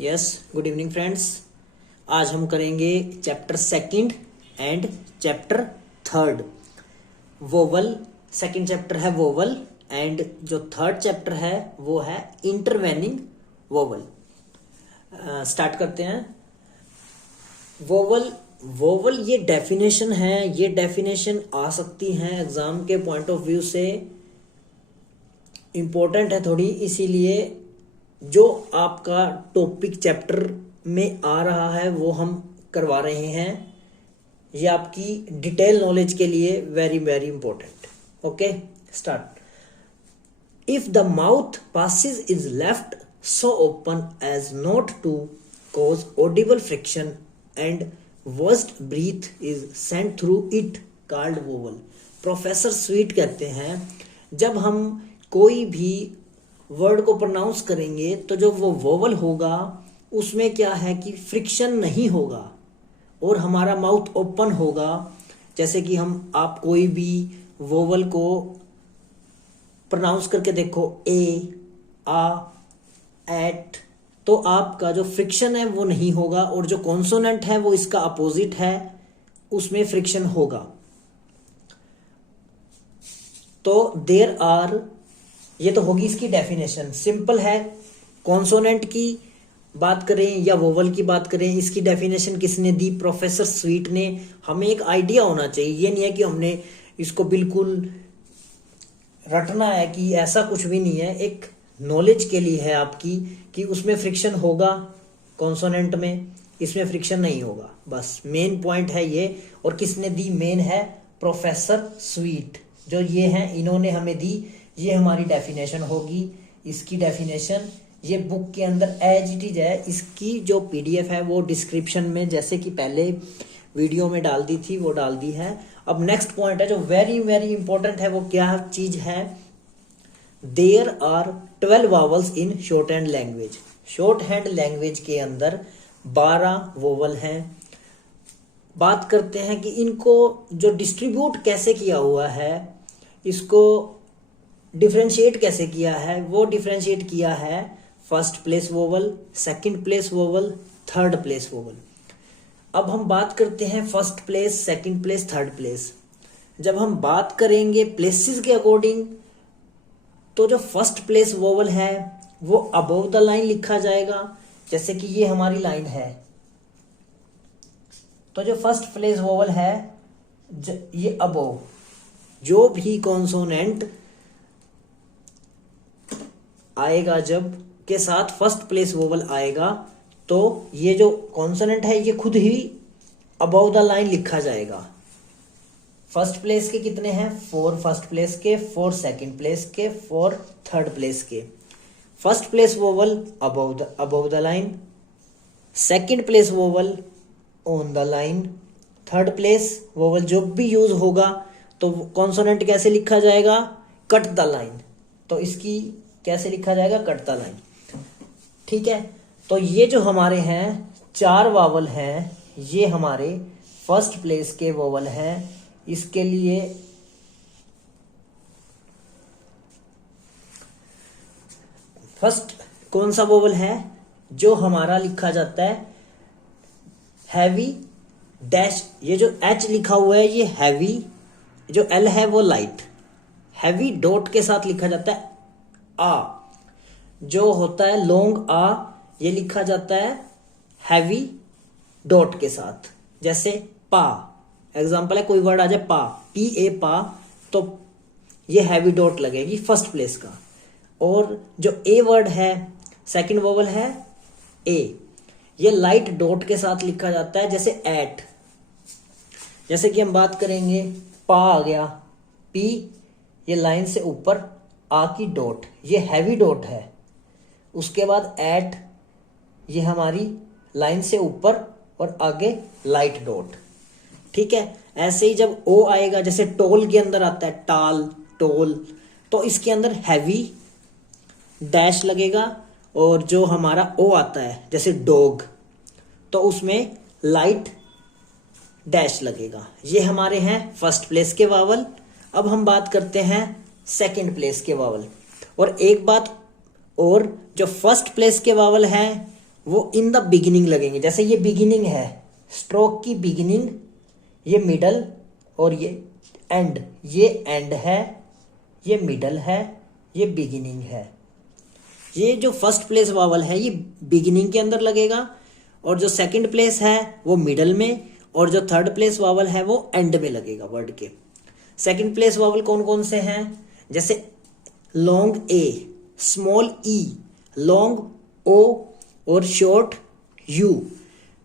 Yes, good evening friends. आज हम करेंगे chapter second and chapter third. Vowel second chapter है वोवल, एंड जो थर्ड चैप्टर है वो है इंटरवेनिंग वोवल। स्टार्ट करते हैं। वोवल वोवल ये डेफिनेशन है, ये डेफिनेशन आ सकती है एग्जाम के पॉइंट ऑफ व्यू से, इम्पोर्टेंट है थोड़ी, इसीलिए जो आपका टॉपिक चैप्टर में आ रहा है वो हम करवा रहे हैं। ये आपकी डिटेल नॉलेज के लिए very very important. Okay, start. If the mouth passage is left so open as not to cause audible friction and voiced breath is sent through it called vowel. Professor Sweet कहते हैं जब हम कोई भी word को pronounce करेंगे तो जो वो वोवल होगा उसमें क्या है कि फ्रिक्शन नहीं होगा और हमारा माउथ ओपन होगा। जैसे कि आप कोई भी वोवल को प्रोनाउंस करके देखो, ए, आ, एट, तो आपका जो फ्रिक्शन है वो नहीं होगा, और जो कॉन्सोनेंट है वो इसका अपोजिट है, उसमें फ्रिक्शन होगा। तो देयर आर, ये तो होगी इसकी डेफिनेशन, सिंपल है। कॉन्सोनेंट की बात करें या वोवल की बात करें, इसकी डेफिनेशन किसने दी? प्रोफेसर स्वीट ने। हमें एक आइडिया होना चाहिए, ये नहीं है कि हमने इसको बिल्कुल रटना है, कि ऐसा कुछ भी नहीं है। एक नॉलेज के लिए है आपकी कि उसमें फ्रिक्शन होगा कॉन्सोनेंट में, इसमें फ्रिक्शन नहीं होगा, बस मेन पॉइंट है ये। और किसने दी? मेन है प्रोफेसर स्वीट, जो ये हैं इन्होंने हमें दी। ये हमारी डेफिनेशन होगी। इसकी डेफिनेशन ये बुक के अंदर एज इट इज है। इसकी जो पीडीएफ है वो डिस्क्रिप्शन में, जैसे कि पहले वीडियो में डाल दी थी, वो डाल दी है। अब नेक्स्ट पॉइंट है जो वेरी वेरी इंपॉर्टेंट है, वो क्या चीज है? There are 12 vowels in shorthand language. Shorthand language के अंदर 12 वोवल हैं। बात करते हैं कि इनको जो डिस्ट्रीब्यूट कैसे किया हुआ है, इसको डिफरेंशिएट कैसे किया है? वो डिफरेंशिएट किया है first place vowel, second place vowel, third place vowel. अब हम बात करते हैं first place, second place, third place. जब हम बात करेंगे प्लेसेस के अकॉर्डिंग, तो जो फर्स्ट प्लेस वोवल है वो अबव द लाइन लिखा जाएगा। जैसे कि ये हमारी लाइन है, तो जो फर्स्ट प्लेस वोवल है ये अबव, जो भी कॉन्सोनेंट आएगा जब के साथ फर्स्ट प्लेस वोवल आएगा, तो ये जो कॉन्सोनेंट है ये खुद ही अबव द लाइन लिखा जाएगा। फर्स्ट प्लेस के कितने हैं? 4 फर्स्ट प्लेस के, 4 सेकंड प्लेस के, 4 थर्ड प्लेस के। First place vowel above the line, second place vowel on the line, third place vowel जो भी यूज होगा तो कॉन्सोनेंट कैसे लिखा जाएगा? Cut the line. तो इसकी कैसे लिखा जाएगा? Cut the line. ठीक है, तो ये जो हमारे हैं 4 वावल हैं, ये हमारे फर्स्ट प्लेस के वोवल हैं। इसके लिए फर्स्ट कौन सा वोवल है? जो हमारा लिखा जाता है हैवी डैश। ये जो एच लिखा हुआ है ये हैवी, जो एल है वो लाइट। हैवी डॉट के साथ लिखा जाता है आ। जो होता है लॉन्ग आ, ये लिखा जाता है हैवी डॉट के साथ। जैसे पा, एग्जांपल है, कोई वर्ड आ जाए पा, पी ए पा, तो ये हैवी डॉट लगेगी फर्स्ट प्लेस का। और जो ए वर्ड है, सेकंड वोवल है ए, ये लाइट डॉट के साथ लिखा जाता है। जैसे एट, जैसे कि हम बात करेंगे पा आ गया, पी, ये लाइन से ऊपर आ की डॉट, ये हैवी डॉट है। उसके बाद एट, ये हमारी लाइन से ऊपर और आगे लाइट डॉट। ठीक है, ऐसे ही जब ओ आएगा, जैसे टोल के अंदर आता है टाल, टोल, तो इसके अंदर हैवी डैश लगेगा। और जो हमारा ओ आता है जैसे डॉग, तो उसमें लाइट डैश लगेगा। ये हमारे हैं फर्स्ट प्लेस के वावल। अब हम बात करते हैं सेकंड प्लेस के वावल। और एक बात और, जो फर्स्ट प्लेस के वावल हैं वो इन द बिगिनिंग लगेंगे। जैसे ये बिगिनिंग है, स्ट्रोक की बिगिनिंग, ये मिडल और ये एंड। ये एंड है, ये मिडल है, ये बिगिनिंग है। ये जो फर्स्ट प्लेस वावल है ये बिगिनिंग के अंदर लगेगा, और जो सेकंड प्लेस है वो मिडल में, और जो थर्ड प्लेस वावल है वो एंड में लगेगा वर्ड के। सेकंड प्लेस वावल कौन कौन से हैं? जैसे लॉन्ग ए, स्मॉल ई, लॉन्ग ओ और शॉर्ट यू।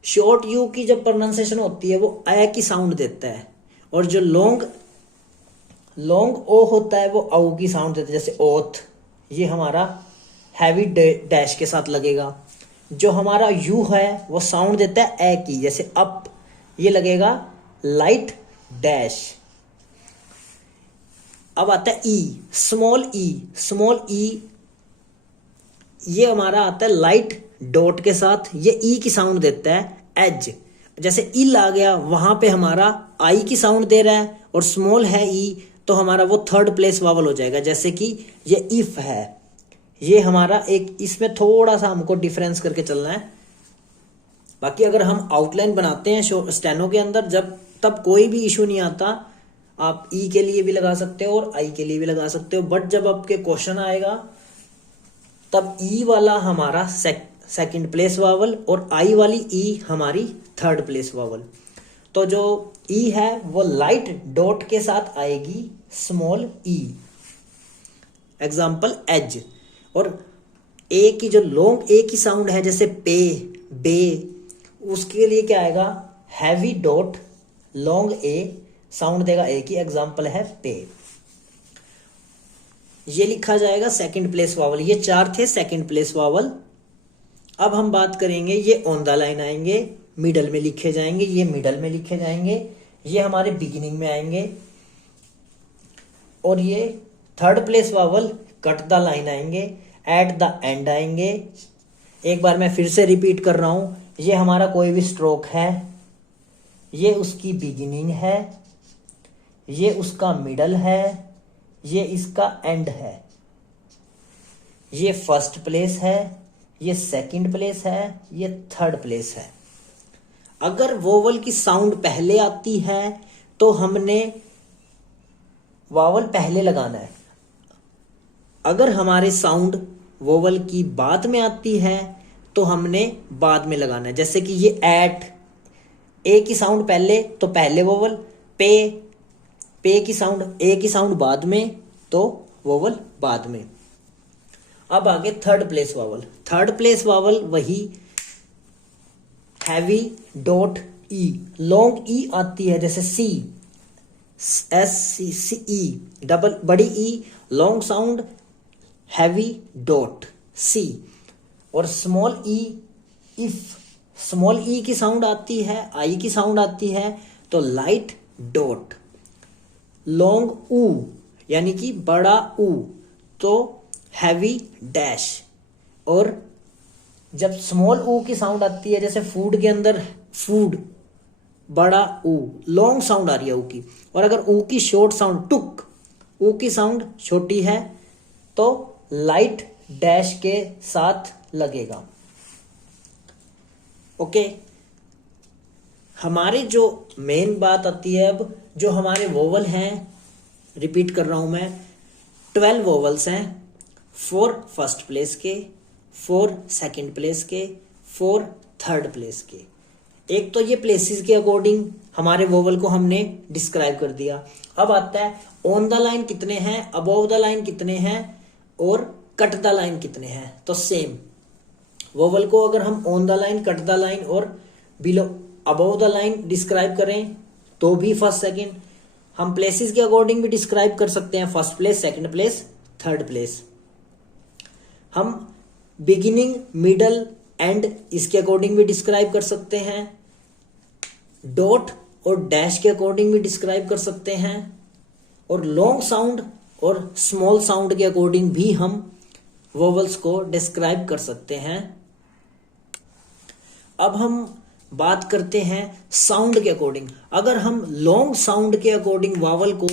शॉर्ट यू की जब प्रोनाउंसिएशन होती है वो ए की साउंड देता है, और जो लॉन्ग ओ होता है वो औ की साउंड देता है। जैसे ओथ, ये हमारा हैवी डैश के साथ लगेगा। जो हमारा यू है वो साउंड देता है ए की, जैसे अप, ये लगेगा लाइट डैश। अब आता है ई, स्मॉल ई। स्मॉल ई ये हमारा आता है लाइट डॉट के साथ, ये ई की साउंड देता है एज। जैसे इल आ गया, वहां पे हमारा आई की साउंड दे रहा है, और स्मॉल है ई, तो हमारा वो थर्ड प्लेस वावल हो जाएगा। जैसे कि ये इफ है, ये हमारा एक, इसमें थोड़ा सा हमको डिफरेंस करके चलना है। बाकी अगर हम आउटलाइन बनाते हैं स्टेनो के अंदर, जब तब कोई भी इशू नहीं आता। आप ई के लिए भी लगा सकते हो और आई के लिए भी लगा सकते हो, बट जब आपके क्वेश्चन आएगा तब ई वाला हमारा सेकंड प्लेस वावल और आई वाली ई हमारी थर्ड प्लेस वावल। तो जो ई है वो लाइट डॉट के साथ आएगी, स्मॉल ई। Example as. और ए की जो लॉन्ग ए की साउंड है, जैसे पे, बे, उसके लिए क्या आएगा? हैवी डॉट, लॉन्ग ए, साउंड देगा ए की। एग्जाम्पल है पे। ये लिखा जाएगा सेकंड प्लेस वावल। ये चार थे सेकंड प्लेस वावल। अब हम बात करेंगे, ये ऑन द लाइन आएंगे, मिडल में लिखे जाएंगे, ये मिडल में लिखे जाएंगे, ये हमारे बिगिनिंग में आएंगे, और ये third place vowel cut the line आएंगे, एट द एंड आएंगे। एक बार मैं फिर से रिपीट कर रहा हूं, ये हमारा कोई भी स्ट्रोक है, ये उसकी बिगिनिंग है, ये उसका मिडल है, ये इसका एंड है। ये फर्स्ट प्लेस है, ये सेकंड प्लेस है, ये थर्ड प्लेस है। अगर वोवल की साउंड पहले आती है तो हमने वावल पहले लगाना है। अगर हमारे साउंड वोवल की बाद में आती है तो हमने बाद में लगाना है। जैसे कि ये एट, ए की साउंड पहले तो पहले वोवल, पे की साउंड, ए की साउंड बाद में तो वोवल बाद में। अब आगे third place vowel. Third place vowel वही हैवी डॉट ई, लॉन्ग ई आती है, जैसे सी, एस सी, सी ई, डबल बड़ी E, long sound, heavy dot C. और small E, if small E की साउंड आती है, आई की साउंड आती है, तो लाइट डॉट। लॉन्ग ऊ यानी कि बड़ा ऊ, तो हैवी डैश। और जब स्मॉल ऊ की साउंड आती है, जैसे फूड के अंदर फूड, बड़ा ऊ, लॉन्ग साउंड आ रही है ऊ की। और अगर ऊ की शॉर्ट साउंड टुक, ऊ की साउंड छोटी है तो लाइट डैश के साथ लगेगा। ओके, हमारे जो मेन बात आती है अब, जो हमारे वोवल हैं, रिपीट कर रहा हूं मैं, 12 वोवल्स हैं, 4 फर्स्ट प्लेस के, 4 सेकंड प्लेस के, 4 थर्ड प्लेस के। एक तो ये प्लेसेस के अकॉर्डिंग हमारे वोवल को हमने डिस्क्राइब कर दिया। अब आता है ऑन द लाइन कितने हैं, अबव द लाइन कितने हैं, और कट द लाइन कितने हैं। तो सेम वोवल को अगर हम on the line, cut the line और below above the line describe करें तो भी फर्स्ट सेकंड, हम प्लेसेस के अकॉर्डिंग भी डिस्क्राइब कर सकते हैं, first place, second place, third place. हम बिगिनिंग, मिडल, एंड इसके अकॉर्डिंग भी डिस्क्राइब कर सकते हैं, डॉट और डैश के अकॉर्डिंग भी डिस्क्राइब कर सकते हैं, और लॉन्ग साउंड और स्मॉल साउंड के अकॉर्डिंग भी हम वोवल्स को डिस्क्राइब कर सकते हैं। अब हम बात करते हैं साउंड के अकॉर्डिंग। अगर हम लॉन्ग साउंड के अकॉर्डिंग वावल को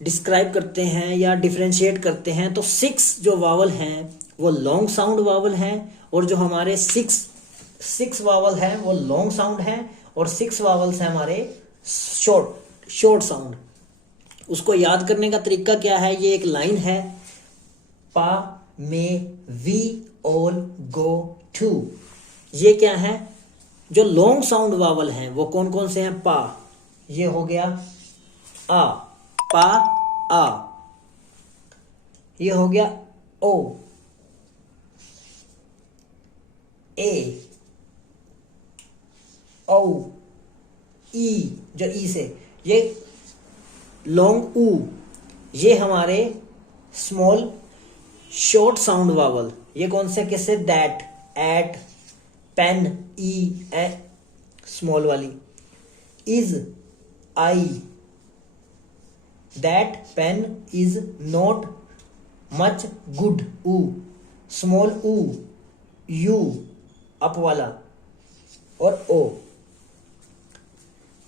डिस्क्राइब करते हैं या डिफरेंशिएट करते हैं तो 6 जो वावल हैं वो लॉन्ग साउंड वावल हैं, और जो हमारे सिक्स वावल है वो लॉन्ग साउंड है और 6 वावल्स है हमारे शॉर्ट साउंड। उसको याद करने का तरीका क्या है, ये एक लाइन है, पा में वी ऑल गो टू। ये क्या है, जो लॉन्ग साउंड वावल हैं वो कौन कौन से हैं, पा, ये हो गया आ, पा आ, ये हो गया ओ, ए, औ, ई, जो ई से, ये लॉन्ग ऊ, ये हमारे स्मॉल शॉर्ट साउंड वावल। ये कौन से किससे, that, at, pen, E, A small वाली, is, I, that pen is not much good, ऊ, स्मॉल ऊ, यू अप वाला, और ओ।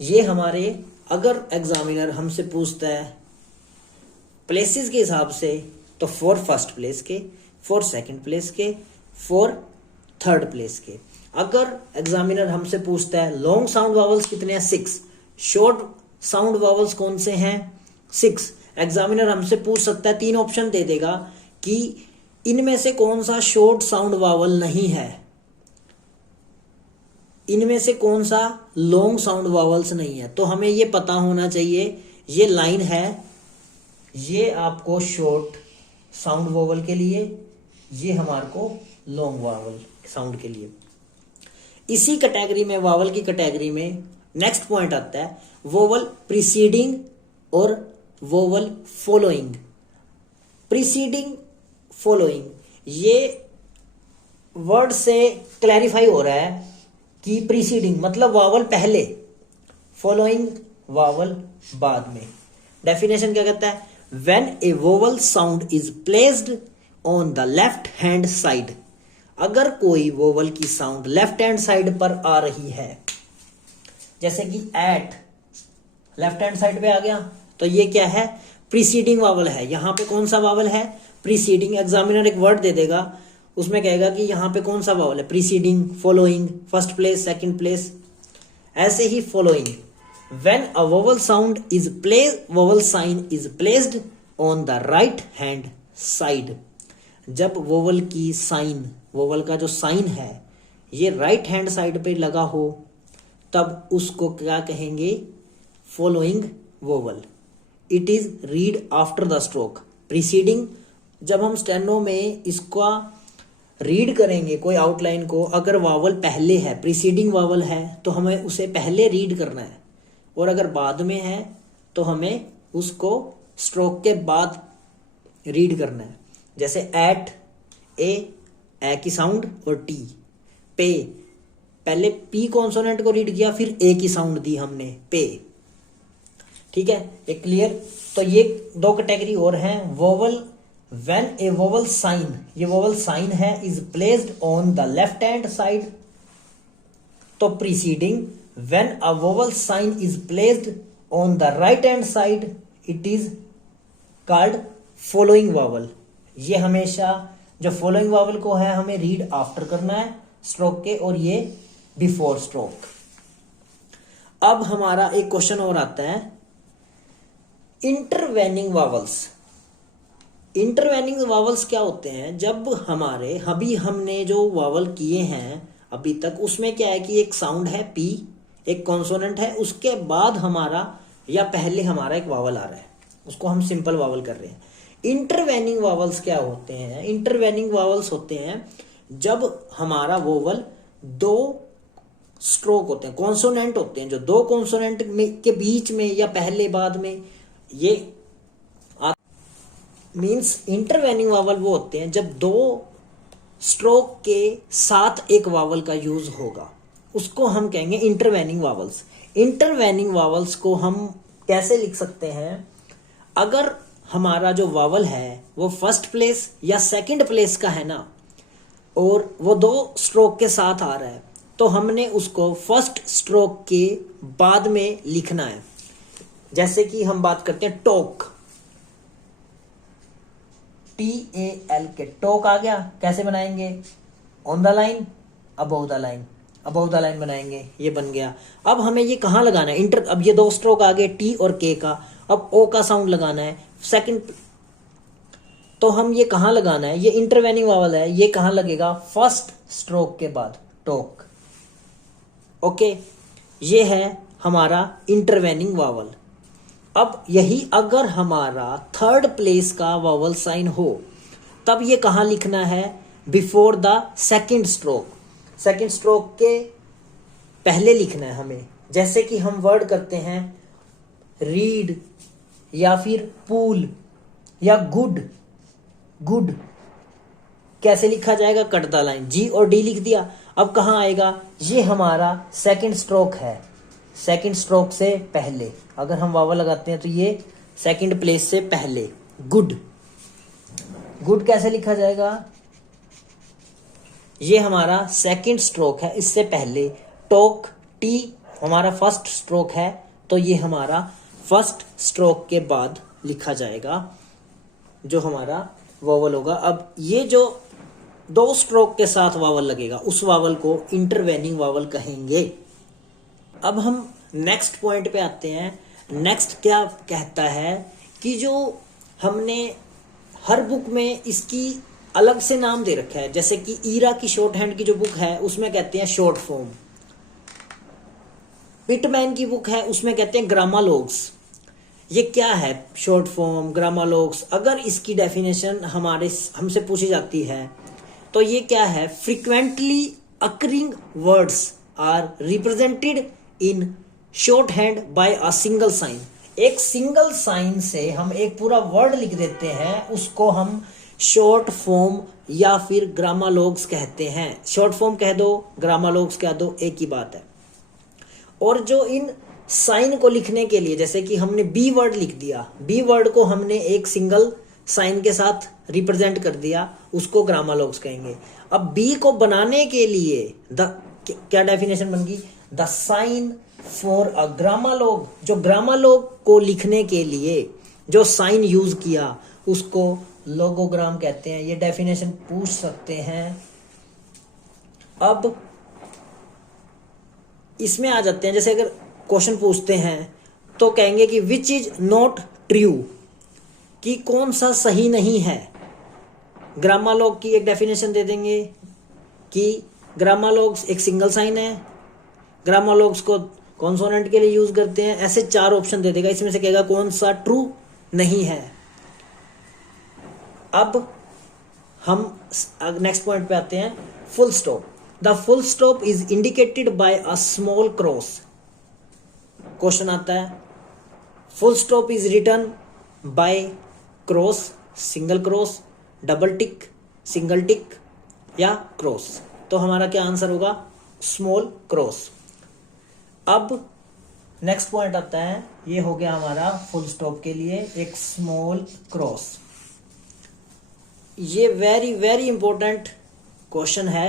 ये हमारे, अगर एग्जामिनर हमसे पूछता है प्लेसेस के हिसाब से, तो फॉर फर्स्ट प्लेस के, फॉर सेकंड प्लेस के, फॉर थर्ड प्लेस के। अगर एग्जामिनर हमसे पूछता है लॉन्ग साउंड वावल्स कितने हैं, 6, शॉर्ट साउंड वावल्स कौन से हैं, 6। एग्जामिनर हमसे पूछ सकता है, 3 ऑप्शन दे देगा कि इनमें से कौन सा शॉर्ट साउंड वावल नहीं है, इनमें से कौन सा लॉन्ग साउंड वावल्स नहीं है। तो हमें ये पता होना चाहिए, ये लाइन है, ये आपको शॉर्ट साउंड वावल के लिए, ये हमारे को लॉन्ग वावल साउंड के लिए। इसी कैटेगरी में, वावल की कैटेगरी में नेक्स्ट पॉइंट आता है वोवल प्रीसीडिंग और वोवल फॉलोइंग। प्रीसीडिंग, फॉलोइंग, ये वर्ड से क्लैरिफाई हो रहा है कि प्रीसीडिंग मतलब वावल पहले, फॉलोइंग वावल बाद में। डेफिनेशन क्या कहता है, when a vowel sound is placed on the left hand side. अगर कोई वोवल की साउंड लेफ्ट हैंड साइड पर आ रही है, जैसे कि एट लेफ्ट हैंड साइड पे आ गया, तो ये क्या है, प्रीसीडिंग वावल है। यहां पे कौन सा वावल है, प्रीसीडिंग। एग्जामिनर एक वर्ड दे देगा, उसमें कहेगा कि यहां पे कौन सा वावल है, preceding, following, first place, second place, ऐसे ही following. When a vowel sound is place, vowel sign is placed on the right hand side. जब वोवल की साइन, वोवल का जो साइन है ये राइट हैंड साइड पे लगा हो, तब उसको क्या कहेंगे, following vowel. It is read after the stroke. Preceding, जब हम स्टेनो में इसका रीड करेंगे कोई आउटलाइन को, अगर वावल पहले है, प्रीसीडिंग वावल है, तो हमें उसे पहले रीड करना है, और अगर बाद में है तो हमें उसको स्ट्रोक के बाद रीड करना है। जैसे एट, ए की साउंड, और टी, पे, पहले पी कॉन्सोनेंट को रीड किया, फिर ए की साउंड दी हमने, पे। ठीक है, ये क्लियर। तो ये 2 कैटेगरी और हैं। Vowel, when a vowel sign, ये वोवल साइन है, is placed on the left hand side, तो preceding. When a vowel sign is placed on the right hand side, it is called following vowel. ये हमेशा जो following vowel को है हमें read after करना है स्ट्रोक के, और ये बिफोर स्ट्रोक। अब हमारा एक क्वेश्चन और आता है, इंटरवेनिंग वावल्स। इंटरवेनिंग वावल्स क्या होते हैं, जब हमारे अभी हमने जो वावल किए हैं अभी तक, उसमें क्या है कि एक साउंड है पी, एक कॉन्सोनेंट है, उसके बाद हमारा या पहले हमारा एक वावल आ रहा है, उसको हम सिंपल वावल कर रहे हैं। इंटरवेनिंग वावल्स क्या होते हैं, इंटरवेनिंग वावल्स होते हैं जब हमारा वोवल 2 स्ट्रोक होते हैं, कॉन्सोनेंट होते हैं, जो 2 कॉन्सोनेंट के बीच में या पहले बाद में, ये मीन्स इंटरवेनिंग वावल वो होते हैं जब 2 स्ट्रोक के साथ एक वावल का यूज होगा, उसको हम कहेंगे इंटरवेनिंग वावल्स। इंटरवेनिंग वावल्स को हम कैसे लिख सकते हैं, अगर हमारा जो वावल है वो फर्स्ट प्लेस या सेकंड प्लेस का है ना, और वो 2 स्ट्रोक के साथ आ रहा है, तो हमने उसको फर्स्ट स्ट्रोक के बाद में लिखना है। जैसे कि हम बात करते हैं टॉक, TAL के, टॉक आ गया, कैसे बनाएंगे, on the line, above the line, above the line बनाएंगे, ये बन गया। अब हमें ये कहाँ लगाना है, इंटर, अब ये 2 स्ट्रोक आ गए टी और के का, अब ओ का साउंड लगाना है सेकंड, तो हम ये कहाँ लगाना है, ये इंटरवेनिंग वावल है, ये कहाँ लगेगा, फर्स्ट स्ट्रोक के बाद, टोक। ओके, ये है हमारा इंटरवेनिंग वावल। अब यही अगर हमारा थर्ड प्लेस का वावल साइन हो, तब ये कहाँ लिखना है, before the second stroke, second stroke के पहले लिखना है हमें। जैसे कि हम वर्ड करते हैं रीड या फिर पूल या गुड, गुड कैसे लिखा जाएगा, कट द लाइन, जी और डी लिख दिया। अब कहाँ आएगा, ये हमारा सेकंड स्ट्रोक है, सेकंड स्ट्रोक से पहले अगर हम वावल लगाते हैं तो ये सेकंड प्लेस से पहले, गुड, गुड कैसे लिखा जाएगा, ये हमारा सेकंड स्ट्रोक है, इससे पहले। टोक, टी हमारा फर्स्ट स्ट्रोक है, तो ये हमारा फर्स्ट स्ट्रोक के बाद लिखा जाएगा जो हमारा वावल होगा। अब ये जो 2 स्ट्रोक के साथ वावल लगेगा, उस वावल को इंटरवेनिंग वावल कहेंगे। अब हम नेक्स्ट पॉइंट पे आते हैं। नेक्स्ट क्या कहता है कि जो हमने हर बुक में इसकी अलग से नाम दे रखा है, जैसे कि ईरा की शॉर्ट हैंड की जो बुक है उसमें कहते हैं शॉर्ट फॉर्म, पिटमैन की बुक है उसमें कहते हैं ग्रामालोग्स। ये क्या है, शॉर्ट फॉर्म, ग्रामालोग्स? अगर इसकी डेफिनेशन हमसे पूछी जाती है तो ये क्या है, frequently occurring words are represented in shorthand by a single sign. एक सिंगल साइन से हम एक पूरा वर्ड लिख देते हैं, उसको हम शॉर्ट फॉर्म या फिर ग्रामालोग्स कहते हैं। शॉर्ट फॉर्म कह दो, ग्रामालोग्स कह दो, एक ही बात है। और जो इन साइन को लिखने के लिए, जैसे कि हमने बी वर्ड लिख दिया, बी वर्ड को हमने एक सिंगल साइन के साथ रिप्रेजेंट कर दिया, उसको ग्रामालोग्स कहेंगे। अब बी को बनाने के लिए क्या डेफिनेशन बन गई, द साइन फॉर अ ग्रामालोग, जो ग्रामालोग को लिखने के लिए जो साइन यूज किया उसको लोगोग्राम कहते हैं। ये डेफिनेशन पूछ सकते हैं। अब इसमें आ जाते हैं, जैसे अगर क्वेश्चन पूछते हैं तो कहेंगे कि विच इज नॉट ट्रू, कि कौन सा सही नहीं है। ग्रामालोग की एक डेफिनेशन दे देंगे कि ग्रामालोग्स एक सिंगल साइन है, ग्रामालोग्स को कॉन्सोनेंट के लिए यूज करते हैं, ऐसे 4 ऑप्शन दे देगा, इसमें से कहेगा कौन सा ट्रू नहीं है। अब हम नेक्स्ट पॉइंट पे आते हैं, full stop. The full stop is indicated by a small cross. Question आता है, full stop is written by cross, single cross, double tick, single tick या क्रॉस। तो हमारा क्या आंसर होगा, स्मॉल क्रॉस। अब नेक्स्ट पॉइंट आता है, ये हो गया हमारा फुल स्टॉप के लिए एक स्मॉल क्रॉस। ये वेरी वेरी इंपॉर्टेंट क्वेश्चन है।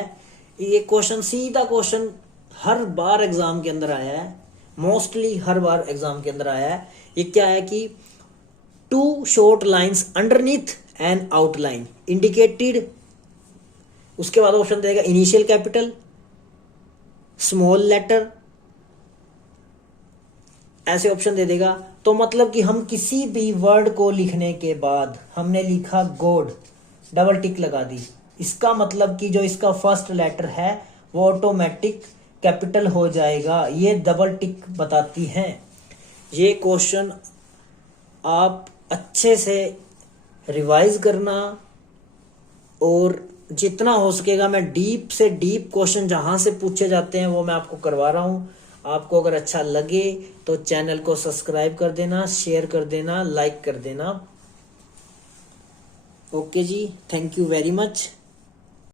ये क्वेश्चन सीधा क्वेश्चन हर बार एग्जाम के अंदर आया है, मोस्टली हर बार एग्जाम के अंदर आया है। ये क्या है कि 2 short lines underneath N outline indicated, उसके बाद ऑप्शन देगा इनिशियल कैपिटल, स्मॉल लेटर, ऐसे ऑप्शन दे देगा। तो मतलब कि हम किसी भी वर्ड को लिखने के बाद हमने लिखा गॉड, डबल टिक लगा दी, इसका मतलब कि जो इसका फर्स्ट लेटर है वो ऑटोमेटिक कैपिटल हो जाएगा। ये डबल टिक बताती हैं। ये क्वेश्चन आप अच्छे से रिवाइज करना, और जितना हो सकेगा मैं डीप से डीप क्वेश्चन जहां से पूछे जाते हैं वो मैं आपको करवा रहा हूं। आपको अगर अच्छा लगे तो चैनल को सब्सक्राइब कर देना, शेयर कर देना, लाइक कर देना। ओके जी, थैंक यू वेरी मच।